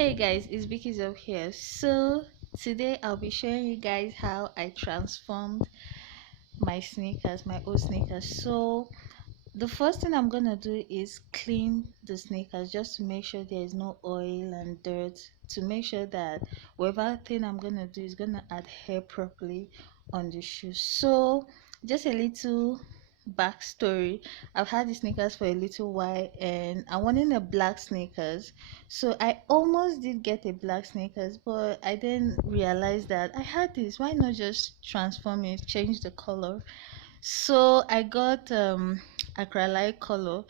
Hey guys, it's vikishub here. So today I'll be showing you guys how I transformed my sneakers, my old sneakers. So the first thing I'm gonna do is clean the sneakers just to make sure there is no oil and dirt, to make sure that whatever thing I'm gonna do is gonna adhere properly on the shoes. So just a little backstory. I've had the sneakers for a little while and I wanted a black sneakers, so I almost did get a black sneakers, but I didn't realize that I had this. Why not just transform it, change the color? So I got acrylic color,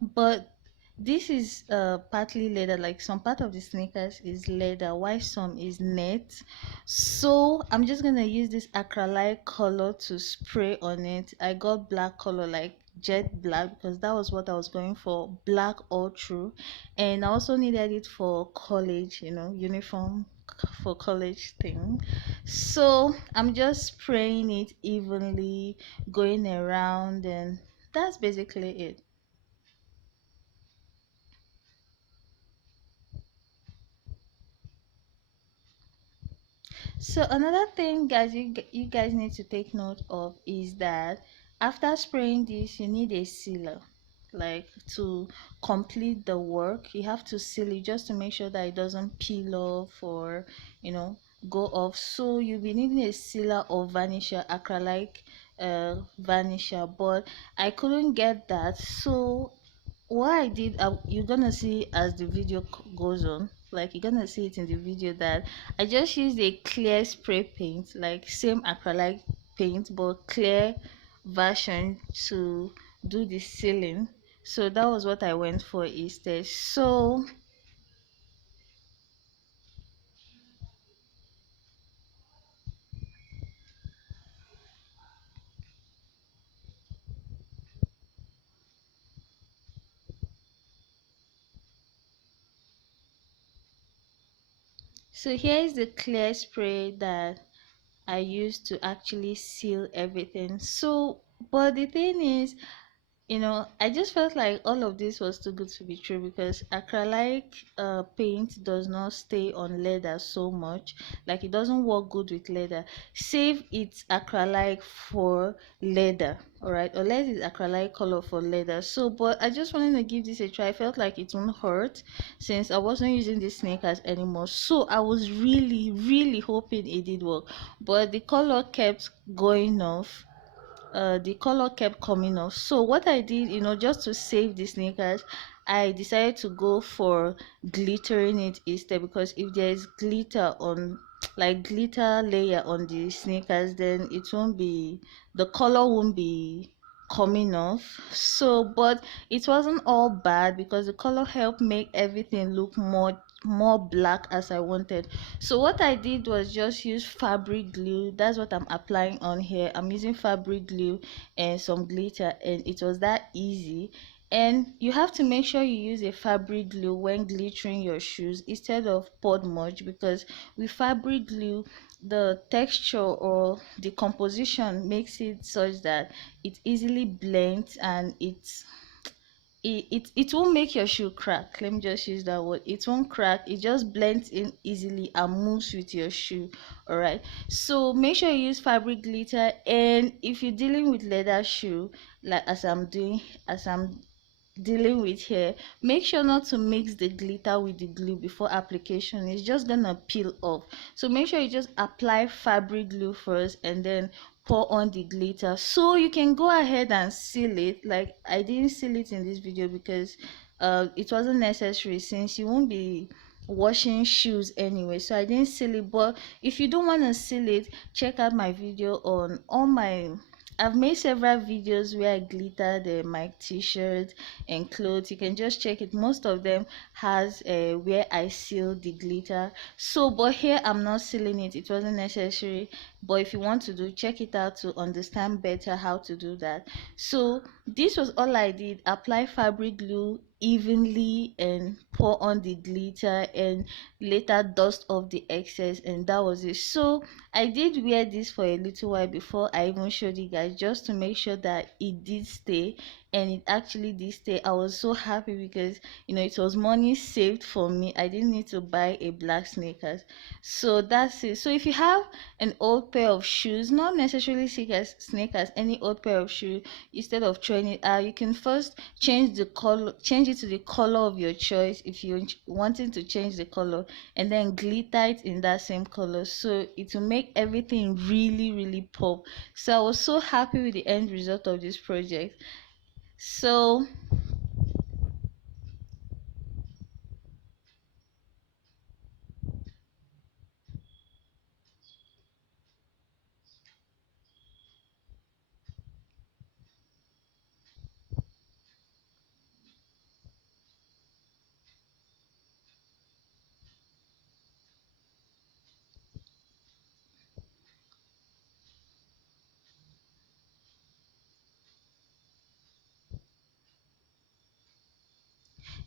but this is partly leather. Like some part of the sneakers is leather, while some is net. So I'm just gonna use this acrylic color to spray on it. I got black color, like jet black, because that was what I was going for, black all through. And I also needed it for college, uniform for college thing. So I'm just spraying it evenly, going around, and that's basically it. So another thing, guys, you guys need to take note of is that after spraying this, you need a sealer. Like, to complete the work, you have to seal it just to make sure that it doesn't peel off or you know go off. So you'll be needing a sealer or varnisher, acrylic varnisher, but I couldn't get that. So what I did, you're gonna see as the video goes on, like you're gonna see it in the video, that I just used a clear spray paint, like same acrylic paint but clear version, to do the sealing. So that was what I went for instead. So here is the clear spray that I used to actually seal everything. So but the thing is, I just felt like all of this was too good to be true, because acrylic paint does not stay on leather so much. Like, it doesn't work good with leather, save it's acrylic for leather, all right, unless it's acrylic color for leather. So but I just wanted to give this a try. I felt like it won't hurt since I wasn't using these sneakers anymore, so I was really hoping it did work. But the color kept going off, the color kept coming off. So what I did, just to save the sneakers, I decided to go for glittering it instead, because if there is glitter on, like glitter layer on the sneakers, then it won't be, the color won't be coming off. So but it wasn't all bad, because the color helped make everything look more black as I wanted. So what I did was just use fabric glue. That's what I'm applying on here. I'm using fabric glue and some glitter, and it was that easy. And you have to make sure you use a fabric glue when glittering your shoes instead of pod much, because with fabric glue, the texture or the composition makes it such that it easily blends, and it won't make your shoe crack. Let me just use that word. It won't crack, it just blends in easily and moves with your shoe. All right, so make sure you use fabric glitter. And if you're dealing with leather shoe, like as I'm dealing with here, make sure not to mix the glitter with the glue before application. It's just gonna peel off. So make sure you just apply fabric glue first and then pour on the glitter. So you can go ahead and seal it. Like, I didn't seal it in this video because it wasn't necessary, since you won't be washing shoes anyway, so I didn't seal it. But if you don't want to seal it, check out my video on all my, I've made several videos where I glittered my t-shirts and clothes. You can just check it. Most of them has where I seal the glitter. So but here I'm not sealing it, it wasn't necessary. But if you want to do, check it out to understand better how to do that. So this was all I did: apply fabric glue evenly and pour on the glitter, and later dust off the excess, and that was it. So I did wear this for a little while before I even showed you guys, just to make sure that it did stay. and it actually did stay. I was so happy because it was money saved for me. I didn't need to buy a black sneakers. So that's it. So if you have an old pair of shoes, not necessarily sneakers, any old pair of shoe, instead of throwing it out, you can first change it to the color of your choice if you're wanting to change the color, and then glitter it in that same color, so it will make everything really really pop. So I was so happy with the end result of this project. So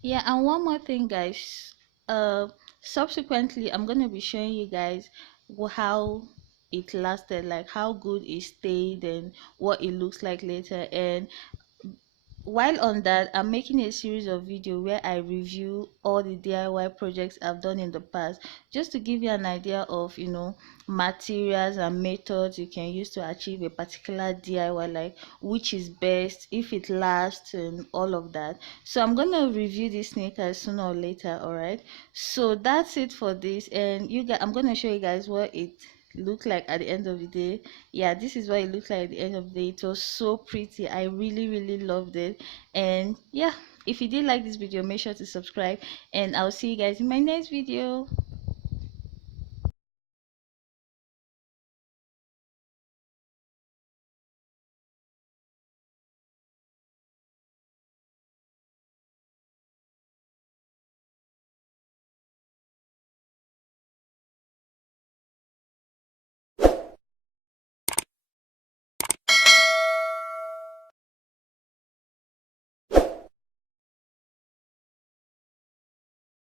yeah, and one more thing, guys. Uh, Subsequently, I'm gonna be showing you guys how it lasted, like how good it stayed, and what it looks like later. And while on that, I'm making a series of video where I review all the DIY projects I've done in the past, just to give you an idea of materials and methods you can use to achieve a particular DIY, like which is best, if it lasts, and all of that. So I'm gonna review these sneakers sooner or later. All right, so that's it for this, and I'm gonna show you guys what it looked like at the end of the day. Yeah, this is what it looked like at the end of the day. It was so pretty. I really really loved it. And yeah, if you did like this video, make sure to subscribe, and I'll see you guys in my next video.